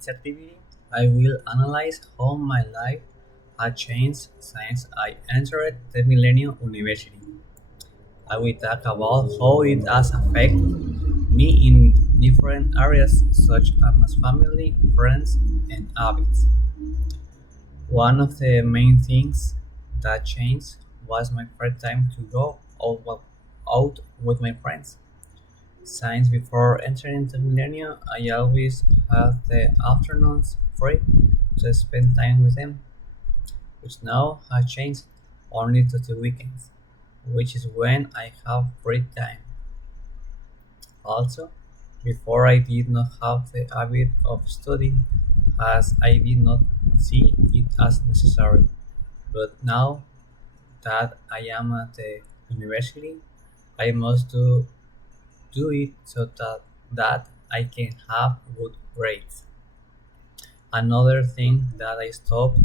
this activity, I will analyze how my life had changed since I entered the Millennium University. I will talk about how it has affected me in different areas such as my family, friends, and habits. One of the main things that changed was my first time to go out with my friends. Since before entering the millennium, I always had the afternoons free to spend time with them, which now has changed only to the weekends, which is when I have free time. Also, before I did not have the habit of studying as I did not see it as necessary. But now that I am at the university, I must do it so that I can have good grades. Another thing that I stopped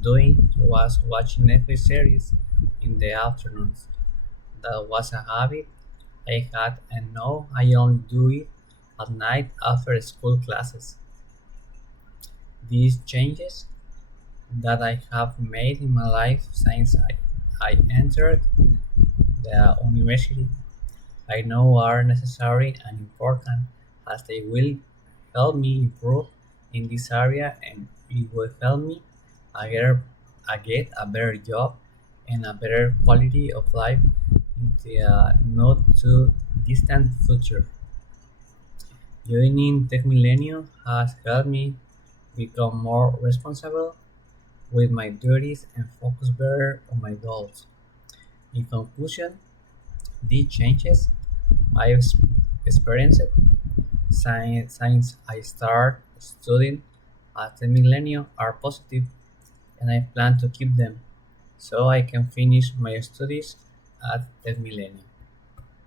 doing was watching Netflix series in the afternoons. That was a habit I had, and now I only do it at night after school classes. These changes that I have made in my life since I entered the university I know are necessary and important as they will help me improve in this area and it will help me I get, I get a better job and a better quality of life in the not too distant future. Joining Tech Millennium has helped me become more responsible with my duties and focus better on my goals. In conclusion, these changes I've experienced since I started studying at the Millennium are positive and I plan to keep them so I can finish my studies at the Millennium.